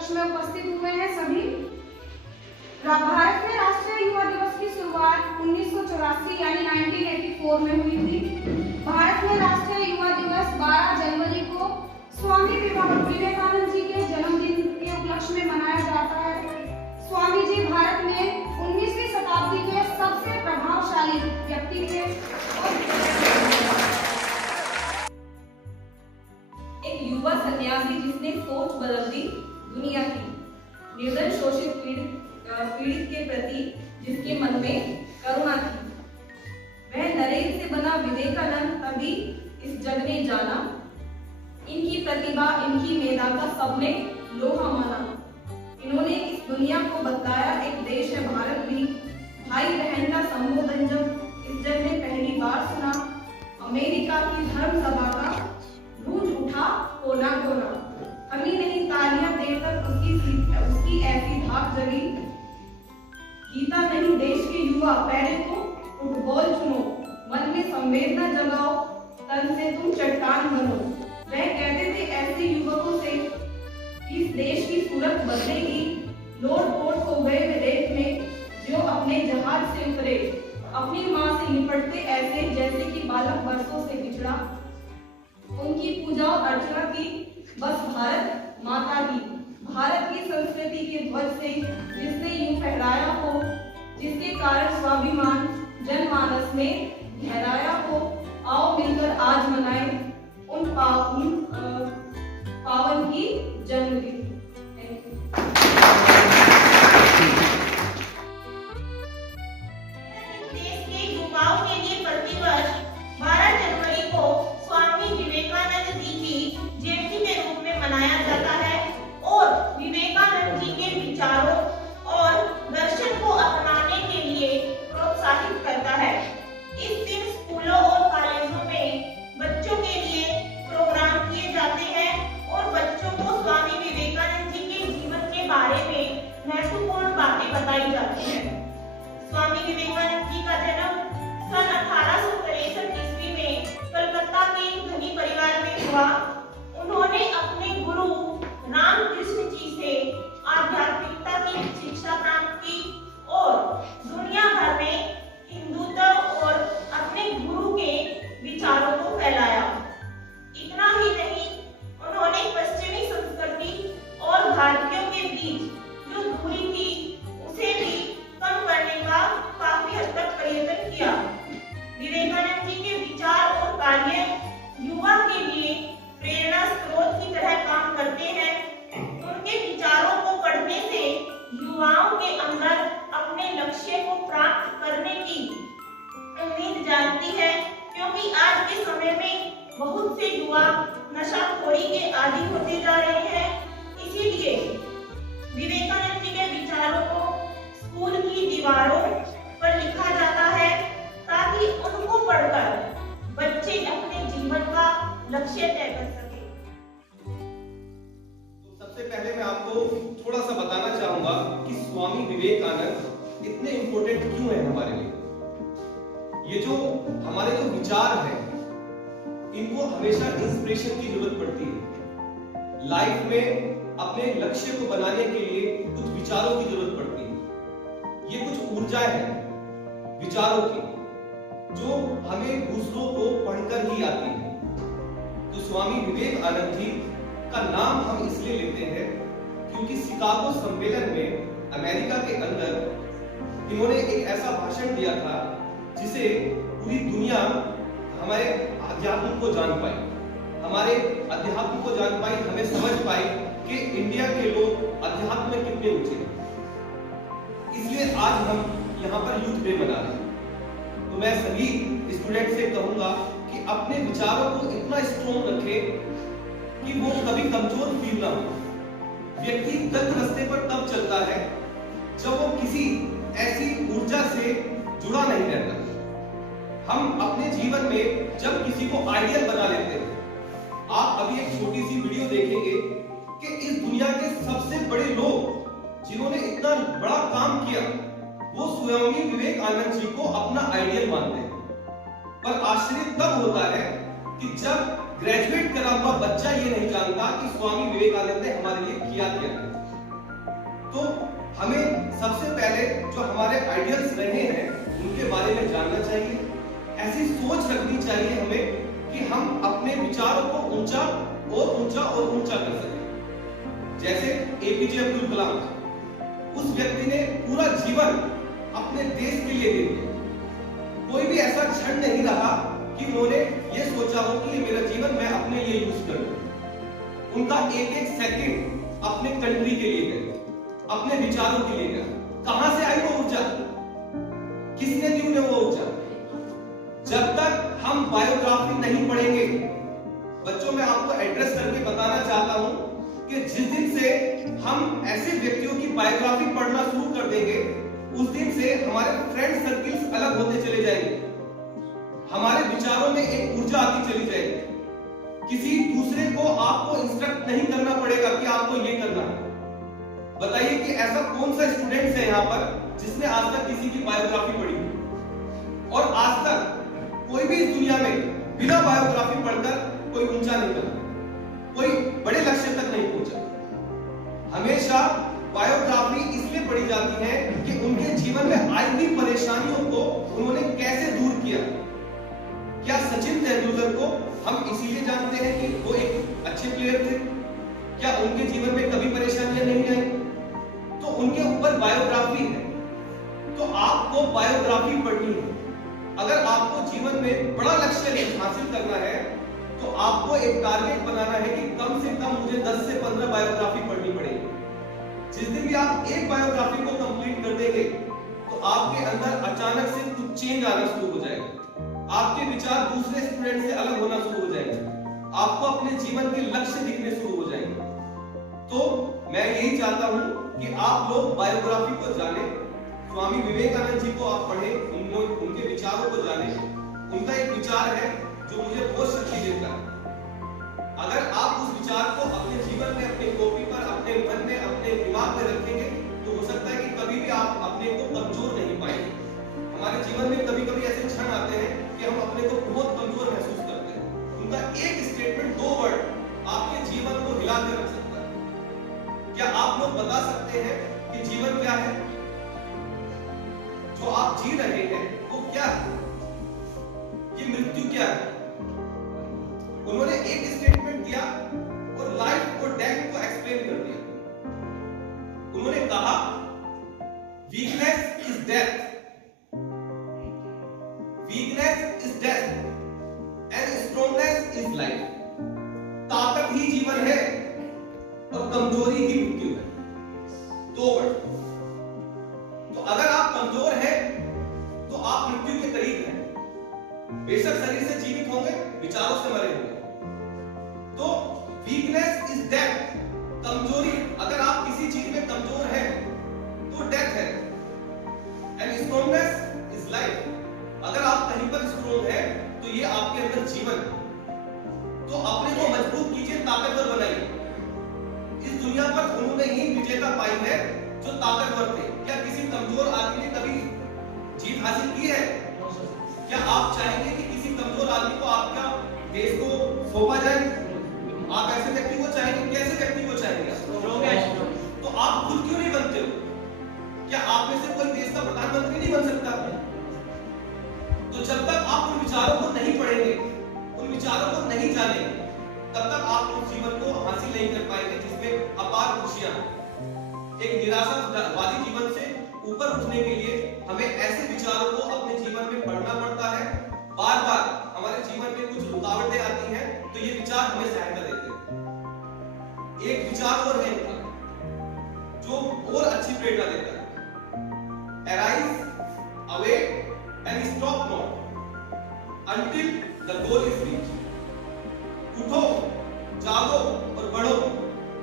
उपलक्ष्य में उपस्थित हुए हैं सभी। भारत में राष्ट्रीय युवा दिवस की शुरुआत 1984 यानी 1984 में हुई थी। भारत में राष्ट्रीय युवा दिवस 12 जनवरी को स्वामी विवेकानंद जी के जन्मदिन के उपलक्ष्य में मनाया जाता है। स्वामी जी भारत में 19वीं शताब्दी के सबसे प्रभावशाली व्यक्ति थे। एक युवा सन्यासी जिसने सोच बदल दी दुनिया की, निर्धन शोषित पीड़ित के प्रति जिसके मन में करुणा थी, वह नरेन से बना विवेकानंद तभी इस जग ने जाना। इनकी प्रतिभा, इनकी मेधा का सबने लोहा माना। इन्होंने इस दुनिया को बताया एक देश है भारत भी। भाई बहन का संबोधन जब इस जग ने पहली बार सुना, अमेरिका की धर्म सभा का गूंज उठा कोना कोना। कमी नहीं तालियां देकर उसकी ऐसी धाक जगी। गीता नहीं देश के युवा, पहले तुम फुटबॉल चुनो, मन में संवेदना जगाओ, तन से तुम चट्टान बनो। वह कहते थे ऐसे युवकों से, इस देश की सूरत बदलेगी। लोट पोट हो गए वे रेत में, जो अपने जहाज से उतरे, अपनी माँ से निपटते ऐसे जैसे कि बालक बरसों से बिछड़ा। उनकी पूजा और अर्चना की बस भारत माता की, भारत की संस्कृति के ध्वज से जिसने यूं फहराया हो, जिसके कारण स्वाभिमान जनमानस में लहराया हो। आओ मिलकर आज मनाएं उन पावन की जन्मदिन। देश के युवाओं के लिए प्रतिवर्ष 12 जनवरी को स्वामी विवेकानंद जी की जयंती के रूप में मनाया जाता है और विवेकानंद जी के विचारों और दर्शन को अपनाने के लिए प्रोत्साहित करता है। इस दिन स्कूलों और कॉलेजों में बच्चों के लिए प्रोग्राम किए जाते हैं और बच्चों को स्वामी विवेकानंद जी के जीवन के बारे में महत्वपूर्ण बातें बताई जाती हैं। स्वामी विवेकानंद जी का जन्म सन 1863 ईस्वी में कलकत्ता के एक धनी परिवार में हुआ। उन्होंने अपने गुरु रामकृष्ण जी से आध्यात्मिकता की शिक्षा प्राप्त की और दुनिया भर में हिंदुत्व और अपने गुरु के विचारों को फैलाया। इतना ही नहीं, उन्होंने पश्चिमी संस्कृति और भारतीयों के बीच जो दूरी थी उसे भी कम करने का काफी हद तक प्रयत्न किया। विवेकानंद जी के विचार और कार्य युवा के लिए प्रेरणा स्रोत की तरह काम करते हैं। उनके विचारों को पढ़ने से युवाओं के अंदर अपने लक्ष्य को प्राप्त करने की उम्मीद जागती है, क्योंकि आज के समय में बहुत से युवा नशाखोरी के आदी होते जा रहे हैं। इसीलिए विवेकानंद जी के विचारों को स्कूल की दीवारों पर लिखा जाता है ताकि उनको पढ़कर बच्चे अपने जीवन का लक्ष्य तय कर सके। तो सबसे पहले मैं आपको थोड़ा सा बताना चाहूंगा कि स्वामी विवेकानंद इतने इंपॉर्टेंट क्यों हैं हमारे लिए। ये जो हमारे जो विचार हैं, इनको हमेशा इंस्पिरेशन की जरूरत पड़ती है। लाइफ में अपने लक्ष्य को बनाने के लिए कुछ विचारों की जरूरत पड़ती है। ये कुछ ऊर्जा है विचारों की, जो हमें दूसरों को पढ़कर ही आती है। तो स्वामी विवेकानंद जी का नाम हम इसलिए लेते हैं क्योंकि शिकागो सम्मेलन में अमेरिका के अंदर इन्होंने एक ऐसा भाषण दिया था जिसे पूरी दुनिया हमारे अध्यात्म को जान पाई, हमारे अध्यात्म को जान पाई, हमें समझ पाई कि इंडिया के लोग अध्यात्म में कितने ऊंचे हैं। इसलिए आज हम यहाँ पर यूथ डे मना रहे हैं। तो मैं सभी स्टूडेंट से कहूंगा कि अपने विचारों को इतना स्ट्रॉन्ग रखें कि वो कभी कमजोर फील ना हो। व्यक्ति गलत रास्ते पर तब चलता है जब वो किसी ऐसी ऊर्जा से जुड़ा नहीं रहता। हम अपने जीवन में जब किसी को आइडियल बना लेते हैं, आप अभी एक छोटी सी वीडियो देखेंगे कि इस दुनिया के सबसे बड़े लोग जिन्होंने इतना बड़ा काम किया, वो स्वामी विवेकानंद जी को अपना आइडियल मानते हैं। पर आश्चर्य तब होता है कि जब ग्रेजुएट करा हुआ बच्चा ये नहीं जानता कि स्वामी विवेकानंद ने हमारे लिए किया क्या। तो हमें सबसे पहले जो हमारे आइडियल्स रहे हैं उनके बारे में जानना चाहिए। ऐसी सोच रखनी चाहिए हमें कि हम अपने विचारों को ऊंचा और ऊंचा और ऊंचा कर सकें। जैसे एपीजे अब्दुल कलाम, उस व्यक्ति ने पूरा जीवन अपने देश के लिए दे दिया। कोई भी ऐसा क्षण नहीं रहा कि उन्होंने ये सोचा हो कि ये मेरा जीवन मैं अपने लिए यूज करूं। उनका एक एक सेकंड अपने कंट्री के लिए गया, अपने विचारों के लिए गया। कहां से आई वो ऊर्जा? किसने दी उन्हें वो ऊर्जा? जब तक हम बायोग्राफी नहीं पढ़ेंगे, बच्चों मैं आपको एड्रेस करके बताना चाहता हूं कि जिस दिन से हम ऐसे व्यक्तियों की बायोग्राफी पढ़ना शुरू कर देंगे, उस दिन से हमारे फ्रेंड सर्किल्स अलग होते चले जाएंगे। हमारे विचारों में एक ऊर्जा आती चली जाएगी। किसी दूसरे को आपको इंस्ट्रक्ट नहीं करना पड़ेगा कि आपको ये करना है। बताइए कि ऐसा कौन सा स्टूडेंट है यहाँ पर जिसने आज तक किसी की बायोग्राफी पढ़ी और आज तक कोई भी इस दुनिया में बिना बायोग्राफी पढ़कर कोई ऊंचा नहीं बना, कोई बड़े लक्ष्य तक नहीं पहुंचा। हमेशा बायोग्राफी इसलिए पढ़ी जाती है कि उनके जीवन में आई हुई परेशानियों को उन्होंने कैसे दूर किया। क्या सचिन तेंदुलकर को हम इसीलिए जानते हैं कि वो एक अच्छे प्लेयर थे? क्या उनके जीवन में कभी परेशानियां नहीं आई? तो उनके ऊपर बायोग्राफी है, तो आपको बायोग्राफी पढ़नी है। अगर आपको जीवन में बड़ा लक्ष्य हासिल करना है तो आपको एक टारगेट बनाना है कि कम से कम मुझे 10 से 15 बायोग्राफी पढ़नी पड़ेगी। जिस दिन भी आप एक बायोग्राफी को कंप्लीट कर देंगे तो आपके अंदर अचानक से कुछ चेंज आना शुरू हो जाएगा। आपके विचार दूसरे स्टूडेंट से अलग होना शुरू हो जाएंगे। आपको अपने जीवन के लक्ष्य दिखने शुरू हो जाएंगे। तो मैं यही चाहता हूं कि आप लोग बायोग्राफी को जानें, स्वामी विवेकानंद जी को आप पढ़ें, उनके विचारों को जानें। उनका एक विचार है जो मुझे बहुत शक्ति देता है। अगर आप उस विचार को अपने जीवन में, अपनी कॉपी पर, अपने मन में, अपने दिमाग में रखेंगे तो हो सकता है कि कभी भी आप अपने को कमजोर नहीं पाएंगे। हमारे जीवन में कभी कभी ऐसे क्षण आते हैं कि हम अपने को बहुत कमजोर महसूस करते हैं। उनका एक स्टेटमेंट, 2 वर्ड आपके जीवन को हिला कर रख सकता है। क्या आप लोग बता सकते हैं कि जीवन क्या है? जो आप जी रहे हैं वो क्या है? ये मृत्यु क्या है? उन्होंने एक स्टेटमेंट दिया और लाइफ और डेथ को एक्सप्लेन कर दिया। उन्होंने कहा weakness is death, weakness is death and strongness is life. ताकत ही जीवन है और कमजोरी ही मृत्यु है। 2 वर्ड। तो अगर आप कमजोर हैं तो आप मृत्यु के करीब हैं। बेशक शरीर से जीवित होंगे, विचारों से मरे होंगे। तो वीकनेस इज डेथ, कमजोरी। अगर आप किसी चीज में कमजोर हैं तो डेथ है। एंड स्ट्रॉन्गनेस इज लाइफ, अगर आप कहीं पर स्ट्रॉन्ग हैं तो ये आपके अंदर जीवन है। तो अपने को मजबूत कीजिए, ताकतवर बनाइए। इस दुनिया पर उन्होंने ही विजेता पाई है जो ताकतवर थे। क्या किसी कमजोर आदमी ने कभी जीत हासिल की है? क्या आप चाहेंगे कि किसी कमजोर आदमी को आपका देश को सौंपा जाए? आप ऐसे व्यक्ति को चाहेंगे? कैसे व्यक्ति को चाहेंगे? तो आप खुद क्यों नहीं बनते हो? क्या आप में से कोई देश का प्रधानमंत्री नहीं बन सकता? तो जब तक आप उन विचारों को नहीं पढ़ेंगे, उन विचारों को नहीं जानेंगे, तब तक आप उस जीवन को हासिल नहीं कर पाएंगे जिसमें अपार खुशियां हैं। एक निराशावादी जीवन से ऊपर उठने के लिए हमें ऐसे विचारों को अपने जीवन में पढ़ना पड़ता है। बार बार हमारे जीवन में कुछ रुकावटें आती हैं तो ये विचार हमें सहायता देते हैं। एक विचार और है इनका जो और अच्छी प्रेरणा देता है। Arise, awake and stop not until the goal is reached. उठो, जागो और बढ़ो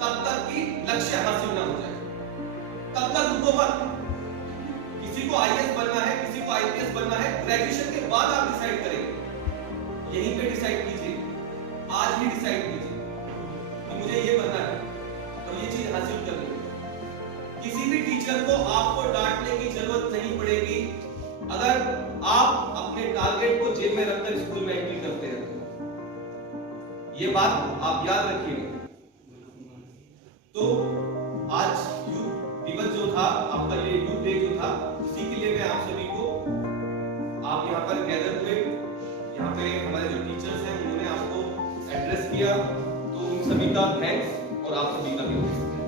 तब तक कि लक्ष्य हासिल ना हो जाए। तब तक रुको मत। किसी को आईएएस बनना है, किसी को आईपीएस बनना है, ग्रेजुएशन के बाद आप डिसाइड करेंगे। यहीं पे डिसाइड कीजिए, आज ही डिसाइड कीजिए कि मुझे ये बनना है और ये चीज हासिल करनी है। किसी भी टीचर को आपको डांटने की जरूरत नहीं पड़ेगी अगर आप अपने टारगेट को जेब में रखकर स्कूल में एंट्री करते हैं। ये बात आप याद रखिएगा। तो आज थैंक्स और आप सभी का भी।